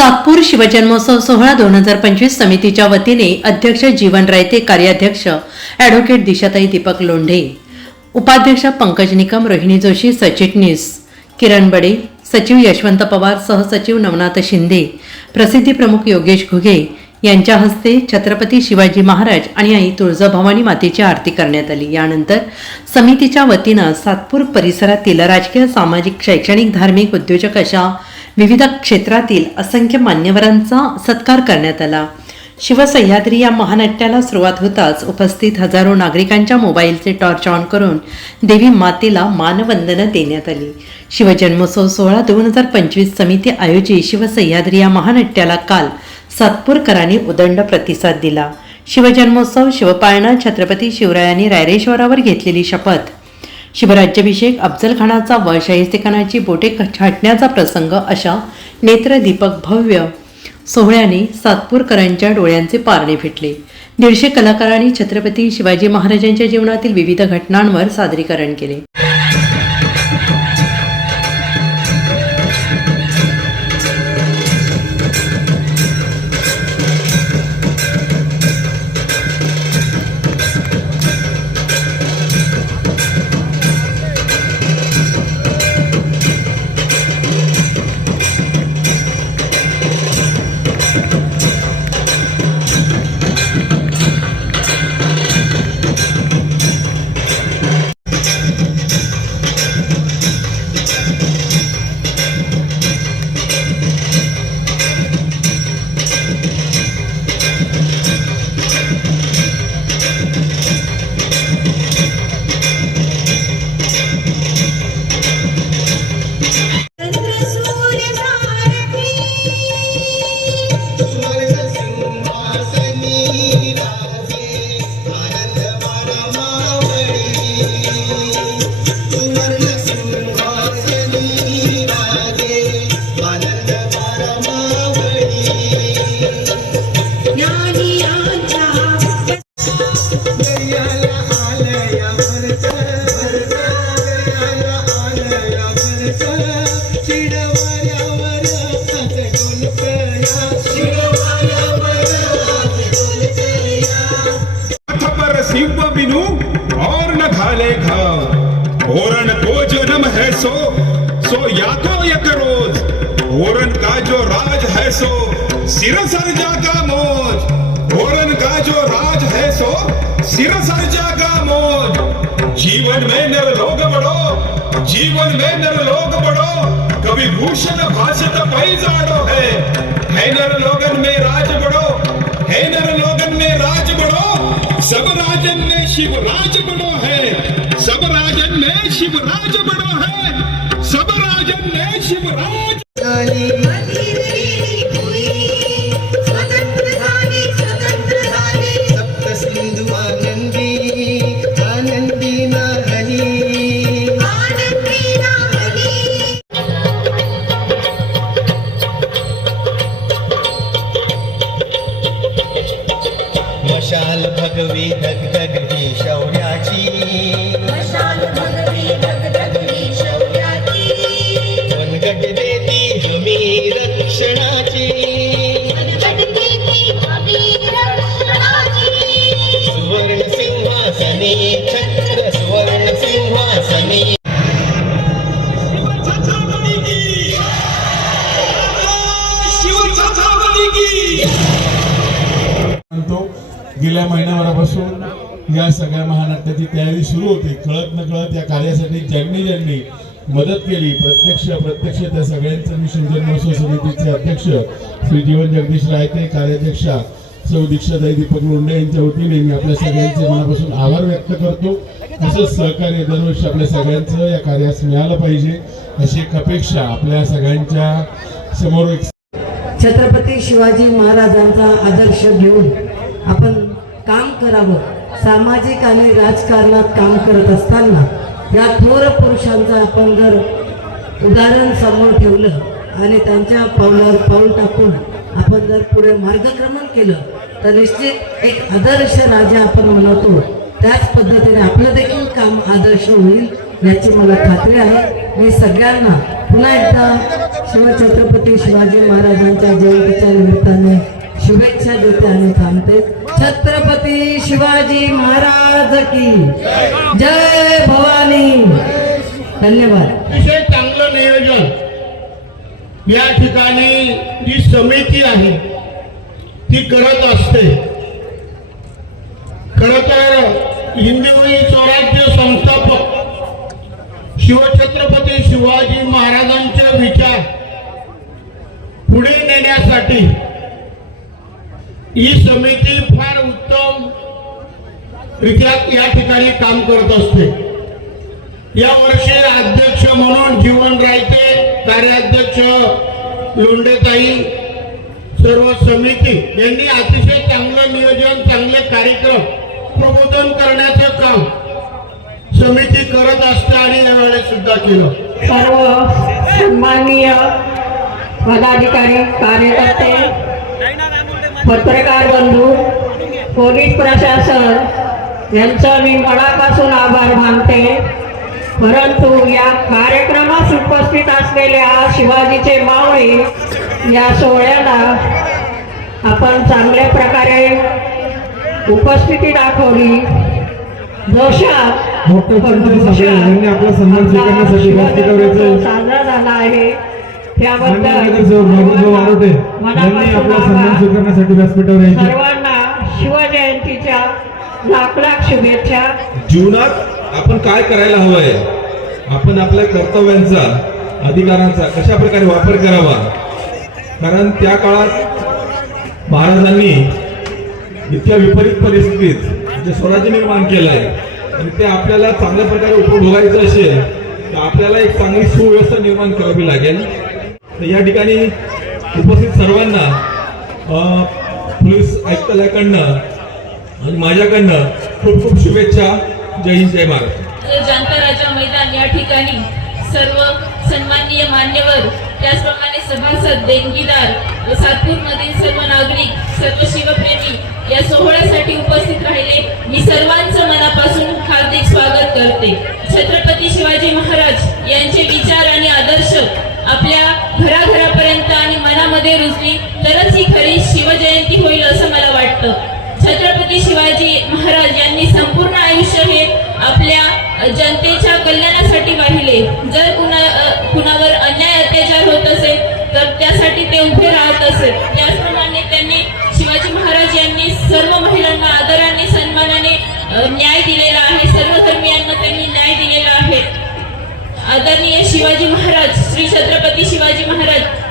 सातपूर शिवजन्मोत्सव सोहळा दोन हजार पंचवीस समितीच्या वतीने अध्यक्ष जीवन रायते कार्याध्यक्ष ॲडव्होकेट दिशाताई दीपक लोंढे उपाध्यक्ष पंकज निकम रोहिणी जोशी सचिटणीस किरण बडे सचिव यशवंत पवार सहसचिव नवनाथ शिंदे प्रसिद्धी प्रमुख योगेश घुगे यांच्या हस्ते छत्रपती शिवाजी महाराज आणि आई तुळजाभवानी मातेची आरती करण्यात आली. यानंतर समितीच्या वतीनं सातपूर परिसरातील राजकीय सामाजिक शैक्षणिक धार्मिक उद्योजक अशा विविध क्षेत्रातील असंख्य मान्यवरांचा सत्कार करण्यात आला. शिवसह्याद्री या महानाट्याला सुरुवात होताच उपस्थित हजारो नागरिकांच्या मोबाईलचे टॉर्च ऑन करून देवी मातेला मानवंदना देण्यात आली. शिवजन्मोत्सव सोहळा दोन हजार पंचवीस समिती आयोजित शिवसह्याद्री या महानाट्याला काल सातपूरकरांनी उदंड प्रतिसाद दिला. शिवजन्मोत्सव शिवपाळणा छत्रपती शिवरायांनी रायरेश्वरावर घेतलेली शपथ शिवराज्याभिषेक अफजल खानाचा व शाहिस्तेखानाची बोटे छाटण्याचा प्रसंग अशा नेत्रदीपक भव्य सोहळ्याने सातपूरकरांच्या डोळ्यांचे पारणे फिटले. दीडशे कलाकारांनी छत्रपती शिवाजी महाराजांच्या जीवनातील विविध घटनांवर सादरीकरण केले. सिंह बिनु और न घाले घाव। ओरण को जो नम है सो सो, सिर सरजा का मौज। ओरण का जो राज है सो, सिर सरजा का मौज। जीवन में नर लोग बड़ो जीवन में नर लोग बड़ो कभी भूषण भाषित पैजाड़ो है। है नर लोगन में राज बड़ो है नर लोगन में राज बड़ो सब राजन में शिव राज बड़ो है। सब राजन में शिव राज बड़ो है। सब राजन में शिव सिंधु आनंदी या सगळ्या महानाट्याची तयारी सुरू होती. कळत न कळत या कार्यासाठी ज्यांनी ज्यांनी मदत केली प्रत्यक्ष प्रत्यक्ष त्या सगळ्यांचं मी शिवजन्मोत्सव समितीचे अध्यक्ष श्री जीवन जगदीश रायते कार्याध्यक्षा सौ दीक्षाताई दीपक मुंडे यांच्या वतीने मी आपल्या सगळ्यांचे मनापासून आभार व्यक्त करतो. असंच सहकार्य दरवर्षी आपल्या सगळ्यांचं या कार्यास मिळालं पाहिजे अशी एक अपेक्षा आपल्या सगळ्यांच्या समोर एक छत्रपती शिवाजी महाराजांचा आदर्श घेऊन आपण काम करावं. सामाजिक आणि राजकारणात काम करत असताना या थोर पुरुषांचं आपण जर उदाहरण समोर ठेवलं आणि त्यांच्या पावलावर पाऊल टाकून आपण जर पुढे मार्गक्रमण केलं तर निश्चित एक आदर्श राजा आपण म्हणवतो त्याच पद्धतीने आपलं देखील काम आदर्श होईल याची मला खात्री आहे. मी सगळ्यांना पुन्हा एकदा शिवछत्रपती शिवाजी महाराजांच्या जयंतीच्या निमित्ताने शुभेच्छा देते आणि थांबते. छत्रपती शिवाजी महाराज की जय भवानी. धन्यवाद. अतिशय चांगलं नियोजन. या ठिकाणी जी समिती आहे ती करत असते. खर तर हिंदवी स्वराज्य संस्थापक शिवछत्रपती शिवाजी महाराजांचे विचार पुढे नेण्यासाठी ही समिती फार उत्तम रित्या या ठिकाणी काम करत असते. या वर्षी अध्यक्ष म्हणून जीवन रायते कार्याध्यक्ष लोंडेताई सर्व समिती यांनी अतिशय चांगलं नियोजन चांगले कार्यक्रम प्रबोधन करण्याचं काम समिती करत असते आणि यावेळेस सुद्धा केलं. सर्व सन्माननीय पदाधिकारी कार्यकर्ते पत्रकार बंधू पोलीस प्रशासन यांचं मी मनापासून आभार मानते. परंतु या कार्यक्रमास उपस्थित असलेल्या शिवाजीचे मावळे या सोहळ्याला आपण चांगल्या प्रकारे उपस्थिती दाखवली. जोशात साजरा झाला आहे माननीय त्याबद्दल नगरसेवक बाबूराव आरोटे यांनी आपला सन्मान स्वीकारण्यासाठी व्यासपीठावर यायचे. सर्वांना शिवजयंतीच्या लाख लाख शुभेच्छा. जीवनात आपण काय करायला हवंय? आपण आपल्या कर्तव्यांचा अधिकारांचा कशा प्रकारे वापर करावा? कारण त्या काळात महाराजांनी इतक्या विपरीत परिस्थितीत जे स्वराज्य निर्माण केलंय आणि ते आपल्याला चांगल्या प्रकारे उपभोगायचं असेल तर आपल्याला एक चांगली सुव्यवस्था निर्माण करावी लागेल. या ठिकाणी उपस्थित सर्वांना पोलीस आयुक्तालयाकडनं आणि माझ्याकडनं खूप खूप शुभेच्छा. जय हिंद जय महाराष्ट्र जनता राजा मैदान या ठिकाणी सर्व सन्माननीय मान्यवर त्याचप्रमाणे सभासद देणगीदार सातपूरमधील सर्व नागरिक सर्व शिवप्रेमी या सोहळ्यासाठी उपस्थित राहिले. मी सर्वांचं मनापासून हार्दिक स्वागत करते. छत्रपती शिवाजी महाराज यांचे विचार आणि आदर्श आपल्या घराघरापर्यंत आणि मनामध्ये रुजली तरच ही खरी शिवजयंती होईल असं मला वाटतं. छत्रपती शिवाजी महाराज यांनी संपूर्ण आयुष्य हे आपल्या जनतेच्या कल्याणासाठी वाहिले. जर कुणा कुणावर अन्याय अत्याचार होत असेल तर त्यासाठी ते उभे राहत असेल. त्या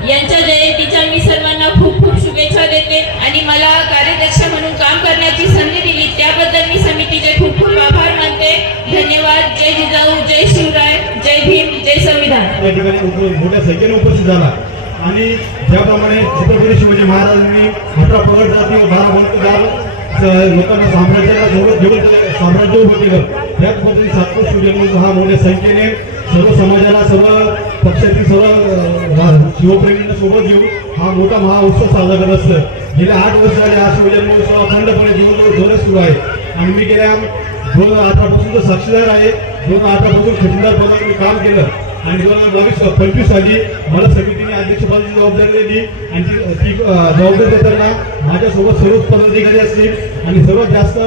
यांच्या जयंतीच्या मी सर्वांना खूप खूप शुभेच्छा देते आणि मला कार्यदक्ष म्हणून काम करण्याची संधी दिली. त्याबद्दल मी समितीचे खूप खूप आभार मानते. धन्यवाद. जय जिजाऊ जय शिवराय जय भीम जय संविधान. या ठिकाणी मोठ्या संख्येने उपस्थित झाला. आणि ज्याप्रमाणे छत्रपती शिवाजी महाराजांनी मोठा पगड जाती व बारा बंददार लोकांना साम्राज्याला जोडत घेऊन साम्राज्य उभं केलं. त्याच पद्धतीने सातपूर शिवजन्म हा मोठ्या संख्येने सर्व समाजाला सर्व पक्षातील सर्व शिवप्रेमींना सोबत घेऊन हा मोठा महाउत्सव साजरा करत असतं. गेल्या आठ वर्ष झाले हा शिवजन्मोत्सव अखंडपणे जीवन जोरात सुरू आहे. आणि मी गेल्या दोन हजार अठरापासून तर साक्षीदार आहे दोन हजार अठरापासून खजिनदार पदावर मी काम केलं. आणि दोन हजार बावीस पंचवीस साली मला समितीने अध्यक्षपदाची जबाबदारी दिली. आणि ती ती, जबाबदारी देताना माझ्यासोबत सर्वच पदाधिकारी असतील आणि सर्वात जास्त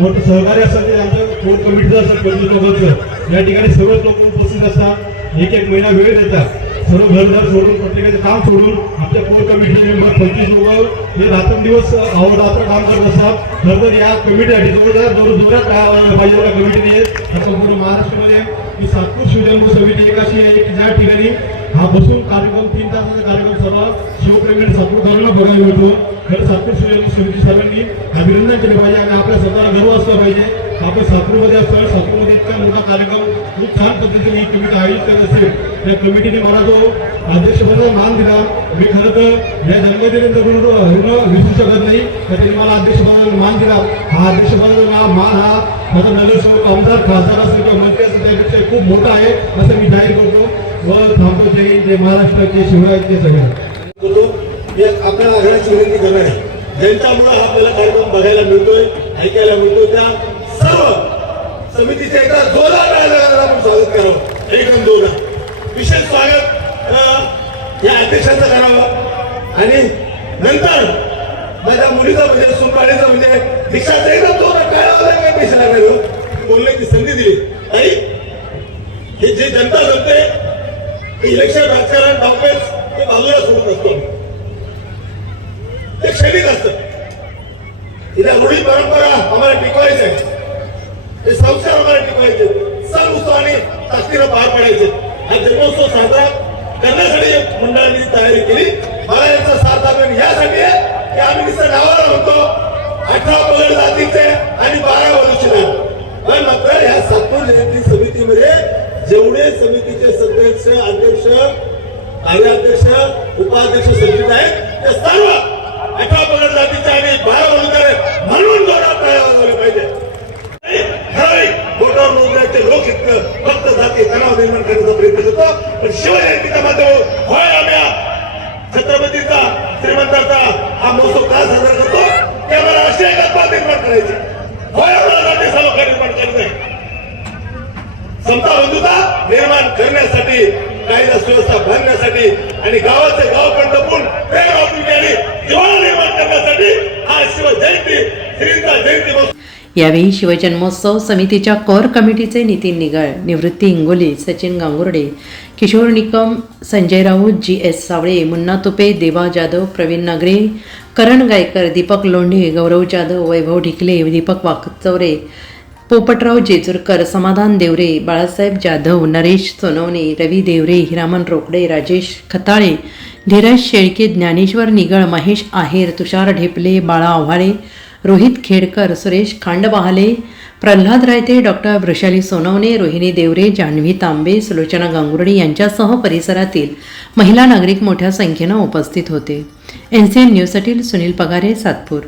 मोठं सहकार्य असतात ते आमच्या कोर कमिटीचं असतात पंचवीस लोकांचं या ठिकाणी सर्वच लोक उपस्थित असतात. एक एक महिना वेळ देतात. सर्व घरदार सोडून प्रत्येकाचे काम सोडून आमच्या कोर कमिटीचे मेंबर पंचवीस लोक हे रात्रंदिवस अहोरात्र काम करत असतात. खरं तर या कमिटीसाठी जोरदार जोर जोरात पाहिजे एका कमिटीने आता पूर्ण महाराष्ट्रामध्ये ही सातपूर शिवजन्म समिती एक अशी आहे की ज्या ठिकाणी हा बसून कार्यक्रम तीन तासाचा कार्यक्रम सर्व शिवप्रेमी सातपूरकरांना बघायला मिळतो. खरं सातपूर शिवजन्म समिती सर्वांनी अभिनंदन केले पाहिजे आणि आपल्या स्वतःला गर्व असला पाहिजे. आपण सातपूरमध्ये असताना सातपूरमध्ये इतका मोठा कार्यक्रम खूप छान पद्धतीने ही कमिटी आयोजित करत असेल. त्या कमिटीने मला जो अध्यक्षपदाचा मान दिला मी खरं तर या जन्मदिन ऋण विसरू शकत नाही. तर त्यांनी मला अध्यक्षपदाचा मान दिला. हा अध्यक्षपदाचा मान हा माझा नगरसेवक आमदार खासदार असेल किंवा मंत्री असेल त्यापेक्षा खूप मोठा आहे असं मी जाहीर करतो. व थांबतो. जय हिंद, जय महाराष्ट्र जय शिवराय जय सगळ्यांना हे आपल्याला आघाडीची विनंती करणार आहे. ज्यांच्यामुळे हा आपल्याला कार्यक्रम बघायला मिळतोय ऐकायला मिळतोय. त्या सर्व समितीचे एकदा जोरात आपण स्वागत करावं एकदम जोरात विशेष स्वागत या अध्यक्षांचं करावं. आणि नंतर माझ्या मुलीचा म्हणजे सुनबाडीचं म्हणजे दीक्षाचं एकदम जोरात काय काय बोलण्याची संधी दिली. आई हे जे जनता जमते इलेक्शन राजकारण डावपेच ते बाजूला सोडत असतो. ते क्षणिक असतं. इथं रूढी परंपरा आम्हाला टिकवायचं आहे. हे संस्कार आम्हाला टिकवायचे सण उत्सवाने ताकदीनं पार पाडायचे. हा जन्मोत्सव साजरा करण्यासाठी मंडळांनी तयारी केली. मला याचा साथ आपण यासाठी आहे की आम्ही नुसतं नावाला होतो. अठरा पगड जातीचे आणि बारा वरुषीला पण मात्र ह्या सातपूर जयंती समितीमध्ये जेवढे समितीचे सदस्य अध्यक्ष कार्याध्यक्ष उपाध्यक्ष सचिव आहेत ते सर्व अठरा पगड जातीचे आणि बारा वरुषाले म्हणून जोरात तयार झाले पाहिजे ठराविक बोटावर मोजण्याचे लोक इतकं फक्त जाती तणाव निर्माण करण्याचा प्रयत्न करतो. पण शिवजयंतीच्या माध्यमातून होय आम्ही छत्रपतीचा श्रीमंताचा हा महोत्सव का साजरा करतो? त्यामुळे अशी एक एकात्मता निर्माण करायची. होय आम्हाला जाती सलोखा निर्माण करायचं समता बंधुता निर्माण करण्यासाठी कायदा सुव्यवस्था बांधण्यासाठी आणि गावाचे गाव पण जपून प्रेम आपुलकी आणि निर्माण करण्यासाठी हा शिवजयंती श्रींचा जयंती महोत्सव. यावेळी शिवजन्मोत्सव समितीच्या कोर कमिटीचे नितीन निगळ निवृत्ती इंगोली सचिन गांगुर्डे किशोर निकम संजय राऊत जी एस सावळे मुन्ना तुपे देवा जाधव प्रवीण नागरे करण गायकर दीपक लोंढे गौरव जाधव वैभव ढिकले दीपक वाकचौरे पोपटराव जेजूरकर समाधान देवरे बाळासाहेब जाधव नरेश सोनवणे रवी देवरे हिरामन रोकडे राजेश खताळे धीरज शेळके ज्ञानेश्वर निगळ महेश आहेर तुषार ढेपले बाळा आव्हाळे रोहित खेडकर सुरेश खांडबहाले प्रल्हाद रायते डॉक्टर वृषाली सोनवणे रोहिणी देवरे जान्हवी तांबे सुलोचना गांगुर्डे यांच्यासह परिसरातील महिला नागरिक मोठ्या संख्येनं उपस्थित होते. एन सी एन न्यूजसाठी सुनील पगारे सातपूर.